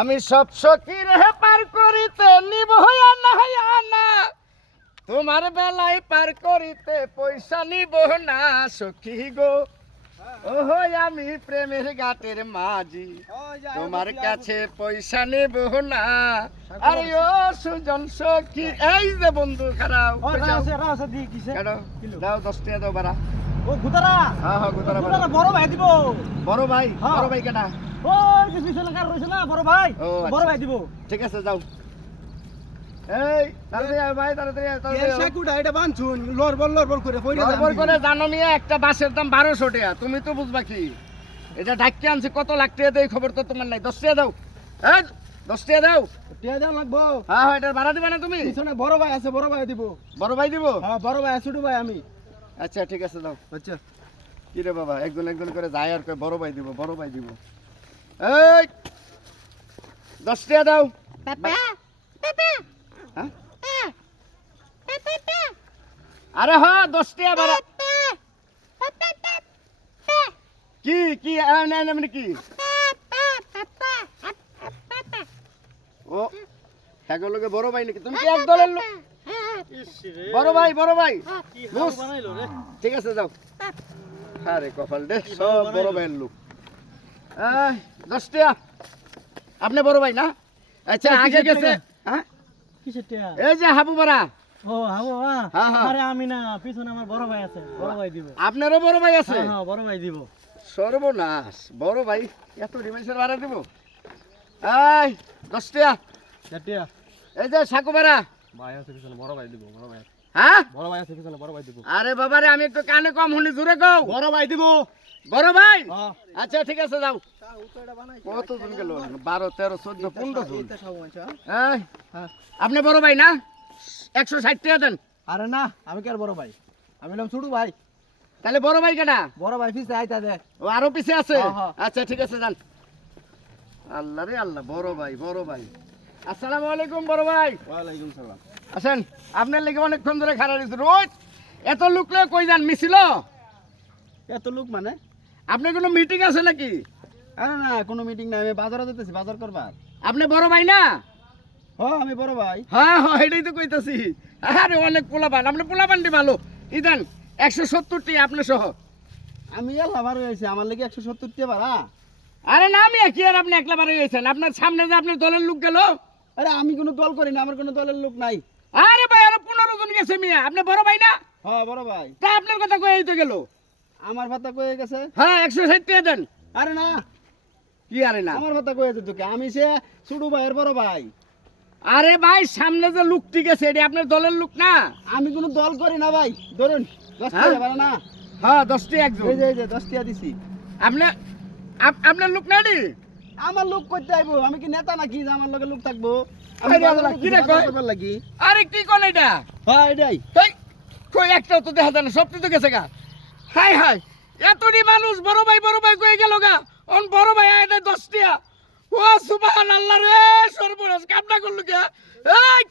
আমি সব সখী রে পার করিতে নিব হইয়া না হইয়া না। তোমার বেলায় পার করিতে পয়সা নিব না সখী গো। ওহো আমি প্রেমের গাটের মাঝি। তোমার কাছে পয়সা নেব না। আরে ও সুজন সখী এই যে বন্ধু খারাপ। দাও দশ টাকা দাও বাড়া। ও গুতারা হ্যাঁ হ্যাঁ গোতারা বাড়া। গুতারা বড় ভাই দিব। বড় ভাই হ্যাঁ। বড় ভাই কেনা? ওই যে পিছনে কার রইছে না বড় ভাই? ও, আচ্ছা। বড় ভাই দিব। ঠিক আছে যাও। এই তাড়াতাড়ি আয় ভাই তাড়াতাড়ি আয়, তাড়াতাড়ি আয়। গড়বড় করে জানো মিয়া একটা বাসের দাম বারোশো টাকা। তুমি তো বুঝবা কি? এটা ডাক্কে আনছে কত লাখ টাকা দেয় খবর তো তোমার নাই। দশ টাকা দাও। হ্যাঁ দশ টাকা দাও। টিয়া দাও লাগবো। হ্যাঁ হ্যাঁ এটার ভাড়া দিবে না তুমি? পিছনে বড় ভাই আছে বড় ভাই দিব। বড় ভাই দিব? হ্যাঁ বড় ভাই ছোট ভাই আমি। আচ্ছা ঠিক আছে দাও। আচ্ছা। কি রে বাবা একজন একজন করে যায় আর কয় বড় ভাই দিব বড় ভাই দিব। এই! দশ টাকা দাও। হ্যাঁ? আরে হ্যাঁ দশ টাকা ভাড়া কি কি? মানে কি? ও থাকো লোকে বড় ভাই নাকি? তুমি কি এক দলের লোক? বড় ভাই বড় ভাই। ঠিক আছে যাও। আরে কপাল দে সব বড় ভাইয়ের লোক। আহ, দশ টাকা আপনি বড় ভাই না? আচ্ছা আগে গেছে? হ্যাঁ? এই যে হাবু বাড়া। ও হাবো হ্যাঁ হ্যাঁ। আরে আমি না পিছনে আমার বড় ভাই আছে। বড় ভাই দিব। আপনারও বড় ভাই আছে? হ্যাঁ বড় ভাই দিব। সর্বনাশ। বড় ভাই এত ভাড়া দিব। এই যে সাকু বড়। ভাই দিব বড় ভাই হ্যাঁ? বড় ভাই আছে পিছনে বড় ভাই দিব। আরে বাবারে আমি একটু কানে কম শুনি জোরে কও। বড় ভাই দিব। বড় ভাই? হ্যাঁ। আচ্ছা ঠিক আছে যাও। কত জন গেল? বারো তেরো চোদ্দ পনেরো জন। হ্যাঁ। আপনি বড় ভাই না? একশো ষাট টাকা দেন। আরে না আমি কি আর বড় ভাই? আমি নাম ছোট ভাই। তাহলে বড় ভাই কেনা বড় ভাই পিছে আইতা দে। ও আরও পিছে আছে। আচ্ছা ঠিক আছে যান। আল্লাহ রে আল্লাহ বড় ভাই বড় ভাই। আসসালামু আলাইকুম বড় ভাই। ওয়ালাইকুম সালাম। আসেন আপনার লেগে অনেকক্ষণ ধরে খারাপ রয়েছে। রোজ এত লোক লয়ে কই যান মিছিল? এত লোক মানে? আপনার কোনো মিটিং আছে নাকি? আরে না কোনো মিটিং নাই। আমি বাজারে যেতেছি বাজার করবার। আপনি বড় ভাই না? হ আমি বড় ভাই। হ্যাঁ হ্যাঁ এটাই তো কইতাছি। আরে অনেক পোলাপান। আপনি পোলাপানটি ভালো। ইদান একশো সত্তরটি আপনি সহ। আমি এলা বার হয়েছি আমার লেগে একশো সত্তর টিয়া ভাড়া আরে না আমি কি আর আপনি একলা বারে গেছেন আপনার সামনে যে আপনার দলের লোক গেল আরে আমি কোনো দল করি না আমার কোনো দলের লোক নাই। আরে ভাই আরও পনেরো জন গেছে মিয়া। আপনি বড় ভাই না? হ্যাঁ বড় ভাই। তা আপনার কথা কয়ে তো গেল। আমার ভাতা কয়ে গেছে? হ্যাঁ একশো ষাট টাকা দেন। আরে না। কি আরে না? আমার ভাতা কয়ে দিত আমি সে ছোট ভাইয়ের বড় ভাই। আরে ভাই সামনে যে লোকটি গেছে এটি আপনার দলের লোক না? আমি কোনো দল করি না ভাই। ধরুন দশ হ্যাঁ? টাকা ভাড়া না? হ্যাঁ দশটি একজন। এই যে এই যে দশ টাকা দিছি। আপনি আপ- আপনার লোক না নি আমার লোক করতে আইবো? আমি কি নেতা নাকি যে আমার লগে লোক থাকব? আরে কি কোন এটা? হ্যাঁ এটাই। কই একটাও তো দেখা যায় না সব তো গেছে গা। হাই হাই এতটি মানুষ বড় ভাই বড় ভাই কয়ে গেল গা? অন বড় ভাই আয় দশটিয়া। ও সুবাহ আল্লাহ রে সর্বনাশ কামনা করল কে? এই